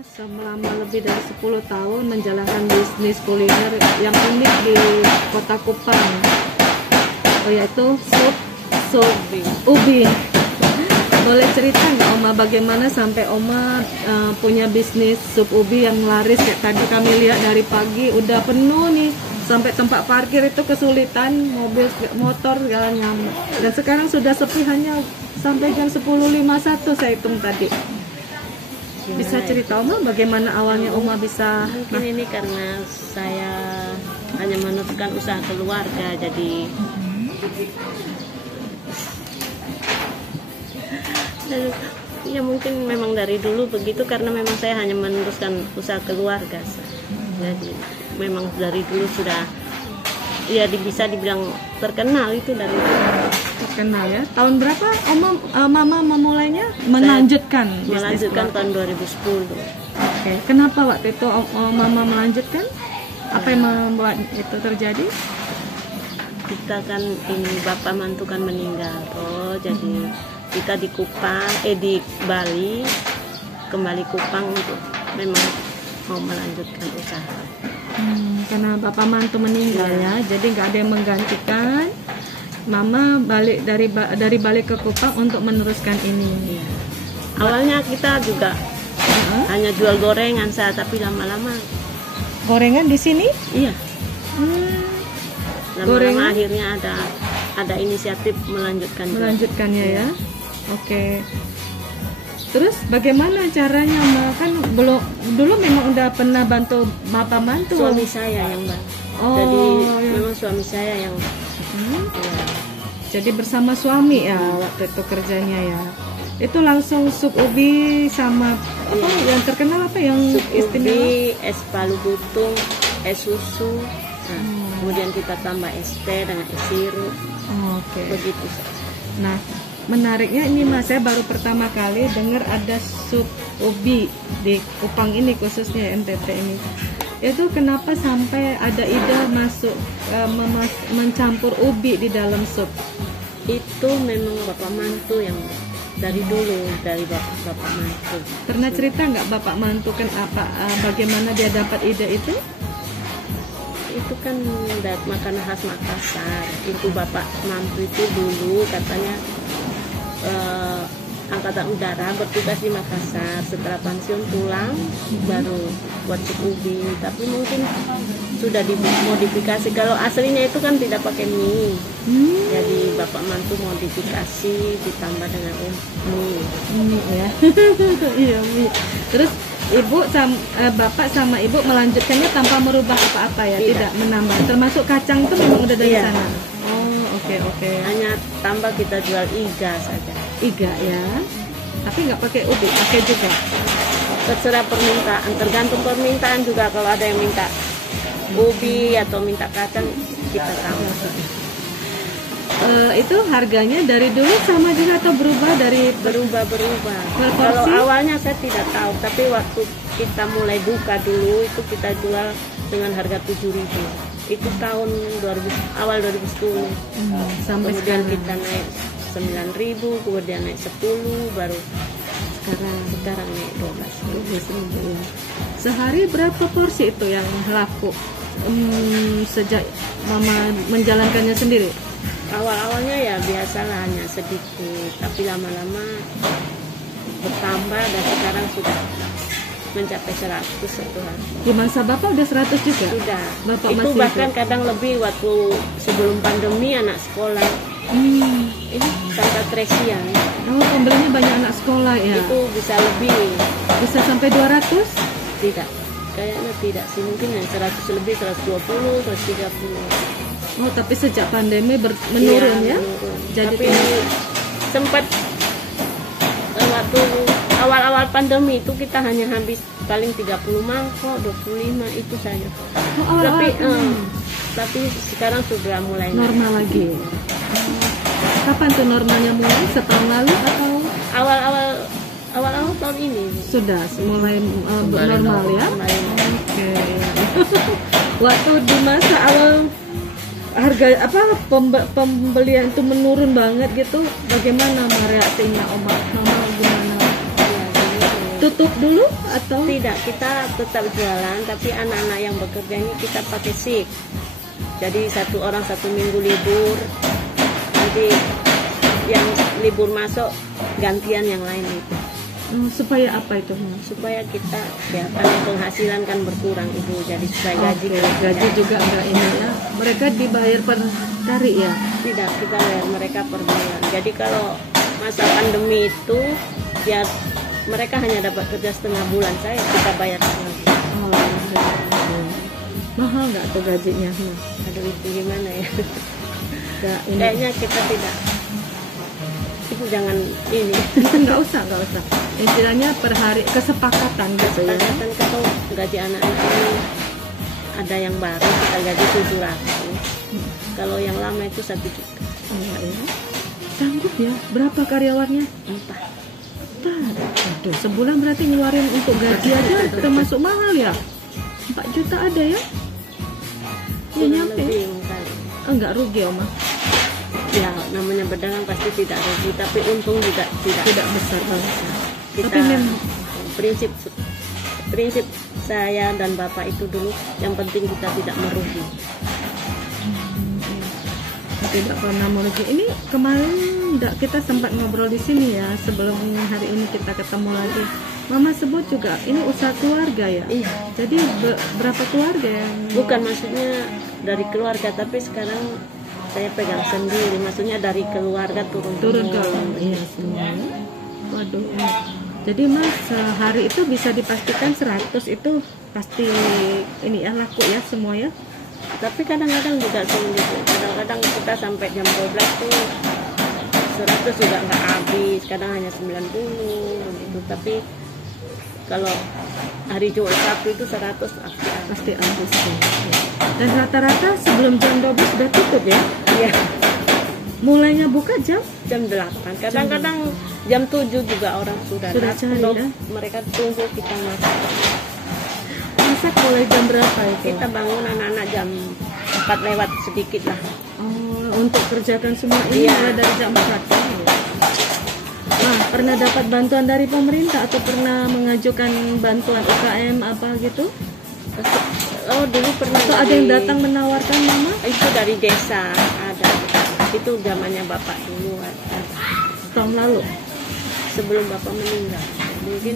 selama lebih dari 10 tahun menjalankan bisnis kuliner yang unik di Kota Kupang, yaitu sup ubi. Boleh cerita nggak Oma bagaimana sampai Oma punya bisnis sup ubi yang laris? Kayak tadi kami lihat dari pagi udah penuh nih, sampai tempat parkir itu kesulitan, mobil motor segala nyaman. Dan sekarang sudah sepi hanya sampai jam 10.51 saya hitung tadi. Bisa cerita Oma bagaimana awalnya Oma bisa? Mungkin ini karena saya hanya meneruskan usaha keluarga, jadi ya mungkin memang dari dulu begitu, karena memang saya hanya meneruskan usaha keluarga. Jadi memang dari dulu sudah ya bisa dibilang terkenal itu dari dulu. Terkenal ya. Tahun berapa Mama memulainya melanjutkan tahun 2010. Oke. Kenapa waktu itu Mama melanjutkan? Apa yang membuat itu terjadi? Kita kan ini bapak mantu kan meninggal jadi kita di Kupang di Bali, kembali Kupang untuk memang mau melanjutkan usaha. Karena bapak mantu meninggal ya, jadi nggak ada yang menggantikan. Mama balik dari balik ke Kupang untuk meneruskan ini. Awalnya kita juga hanya jual gorengan tapi lama-lama gorengan di sini? Iya. Lama-lama Gorengan? Akhirnya ada inisiatif melanjutkannya ya. Oke. Terus bagaimana caranya? Kan dulu memang udah pernah bantu bapak mantu. Suami saya yang bantu. Jadi memang suami saya yang Jadi bersama suami ya waktu itu kerjanya ya. Itu langsung sup ubi sama apa yang terkenal, apa yang sup istimewa? ubi, es palu butung, es susu. Kemudian kita tambah es teh dengan es sirup. Oke. Begitu. Nah, menariknya ini Mas, saya baru pertama kali dengar ada sup ubi di Kupang ini, khususnya NTT ini. Itu kenapa sampai ada ide masuk mencampur ubi di dalam sup? Itu memang bapak mantu yang dari dulu, dari bapak mantu. Pernah cerita nggak bapak mantu kan bagaimana dia dapat ide itu? Itu kan makanan khas Makassar. Itu bapak mantu itu dulu katanya Angkatan Udara bertugas di Makassar, setelah pensiun pulang baru buat sup ubi, tapi mungkin sudah dimodifikasi. Kalau aslinya itu kan tidak pakai mie, jadi bapak mantu modifikasi ditambah dengan mie ya. Iya, mie. Terus bapak sama ibu melanjutkannya tanpa merubah apa-apa ya? Tidak menambah, termasuk kacang itu memang udah dari sana. Oke. Hanya tambah kita jual iga saja. Iga ya, tapi nggak pakai ubi, pakai juga. Terserah permintaan, tergantung permintaan juga. Kalau ada yang minta ubi atau minta kacang, kita tambah. Itu harganya dari dulu sama juga atau berubah dari berubah. Kalau awalnya saya tidak tahu, tapi waktu kita mulai buka dulu itu kita jual dengan harga 7.000. Itu tahun awal 2010. Sampai kemudian sekarang kita naik 9.000, kemudian naik 10, baru sekarang naik 12.000. Sehari berapa porsi itu yang laku sejak Mama menjalankannya sendiri? Awal-awalnya ya biasalah hanya sedikit, tapi lama-lama bertambah dan sekarang sudah mencapai 100 satu hari. Di masa Bapak udah 100 juga? Sudah. Bapak itu masih bahkan kadang lebih waktu sebelum pandemi anak sekolah. Ini kata Tresian. Pembelinya banyak anak sekolah ya? Itu bisa lebih. Bisa sampai 200? Tidak. Kayaknya tidak sih, mungkin yang 100 lebih, 120, 130. Tapi sejak pandemi menurun ya? Menurun. Jadi tapi sempat waktu awal-awal pandemi itu kita hanya habis paling 30 mangkok, 25 itu saja. Tapi sekarang sudah mulai normal lagi. Kapan tuh normalnya mulai? Setahun lalu atau awal-awal tahun ini? Sudah mulai normal ya? Oke. Waktu di masa awal harga pembelian itu menurun banget gitu, bagaimana reaksinya Mama gimana? Ya, tutup dulu atau Tidak, kita tetap jualan, tapi anak-anak yang bekerja ini kita pakai shift. Jadi satu orang 1 minggu libur, nanti yang libur masuk gantian yang lain itu. supaya apa itu, Ma? Supaya kita ya kan penghasilan kan berkurang Ibu, jadi supaya gaji Gaji juga enggak ini ya. Mereka dibayar per hari ya. tidak, kita bayar mereka per bulan. Jadi kalau masa pandemi itu ya mereka hanya dapat kerja setengah bulan, kita bayar setengah bulan. Mahal nggak tuh gajinya? Aduh itu gimana ya? Nggak ini. Kayaknya kita tidak. Ibu jangan ini. Nggak usah. Istilahnya per hari kesepakatan gitu ya. Kesepakatan kalau gaji anak-anak ini ada yang baru kita gaji 700. Kalau yang lama itu 1 juta. Iya ya. Sanggup ya? Berapa karyawannya? 4. Aduh, sebulan berarti ngeluarin untuk gaji aja termasuk mahal ya? 4 juta ada ya? Ya nyampe. Lebih mungkin. Enggak rugi, Oma. Ya namanya berdagang pasti tidak rugi, tapi untung juga tidak besar banget. kita Tapi memang prinsip saya dan bapak itu dulu yang penting kita tidak merugi. Tidak pernah merugi. Ini kemarin kita sempat ngobrol di sini ya, sebelum hari ini kita ketemu lagi. Mama sebut juga ini usaha keluarga ya. Iya. Jadi berapa keluarga yang Bukan maksudnya dari keluarga, tapi sekarang saya pegang sendiri, maksudnya dari keluarga turun ke temurun. iya semuanya. Waduh. Jadi Mas sehari itu bisa dipastikan 100 itu pasti ini ya laku ya semua ya. Tapi kadang-kadang juga sulit. Kadang-kadang kita sampai jam 12 tuh 100 juga nggak habis, kadang hanya 90 gitu. Tapi kalau hari Jumat Sabtu itu 100 Pasti habis. Dan rata-rata sebelum jam 12 sudah tutup ya. Iya. Mulainya buka jam 8. Kadang-kadang jam 7 juga orang sudah cari ya. Mereka tunggu kita masak. Masak mulai jam berapa itu? Kita bangun anak-anak jam 4 lewat sedikit lah. Untuk kerjakan semua ini Iya. mulai dari jam 4. Nah, pernah dapat bantuan dari pemerintah atau pernah mengajukan bantuan UKM apa gitu? Oh dulu pernah. Atau ada yang datang menawarkan Mama? Itu dari desa ada. Itu zamannya bapak dulu ada. Tahun lalu? Sebelum bapak meninggal. Mungkin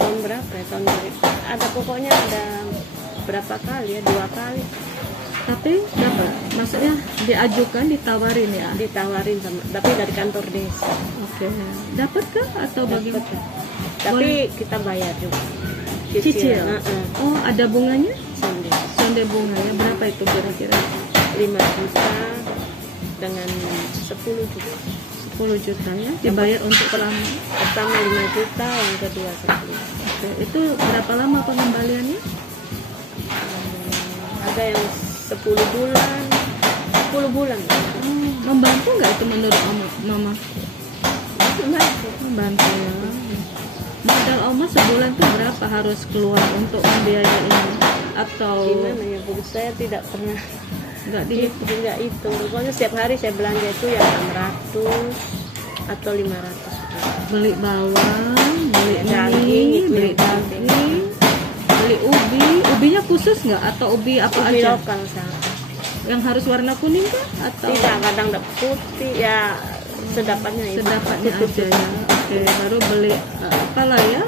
tahun berapa ya? Tahun ada pokoknya ada berapa kali ya? 2 kali. Tapi dapat? Maksudnya diajukan, ditawarin ya? Ditawarin sama, tapi dari kantor desa. Oke. Dapatkah atau bagaimana? Dapat. Tapi kita bayar juga. Cicil? Oh, ada bunganya? Sonde. Sonde bunganya berapa itu kira-kira? 5 juta dengan 10 juta. 10 juta ya? Dibayar untuk pertama? Pertama 5 juta, yang kedua 10. Oke. Itu berapa lama pengembaliannya? Ada yang 10 bulan. 10 bulan. Membantu nggak itu menurut Mama? Membantu ya. Modal Oma sebulan tuh berapa harus keluar untuk membiayai ini? Atau Gimana ya Bu? Saya tidak pernah nggak dihitung? tidak itu. Pokoknya setiap hari saya belanja itu ya 600 atau 500. Beli bawang, beli Daging, mie, itu beli yang penting. daging, beli ubi. Ubinya khusus nggak atau ubi apa Ubi aja? lokal sama. Yang harus warna kuning kah? Atau Tidak, kadang putih ya sedapatnya itu. sedapatnya aja ya? Oke, baru beli apalah ya,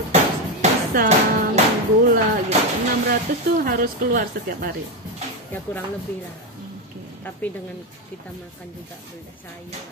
pisang, gula gitu. 600 tuh harus keluar setiap hari. Ya kurang lebih lah. Oke. Tapi dengan kita makan juga beli sayur.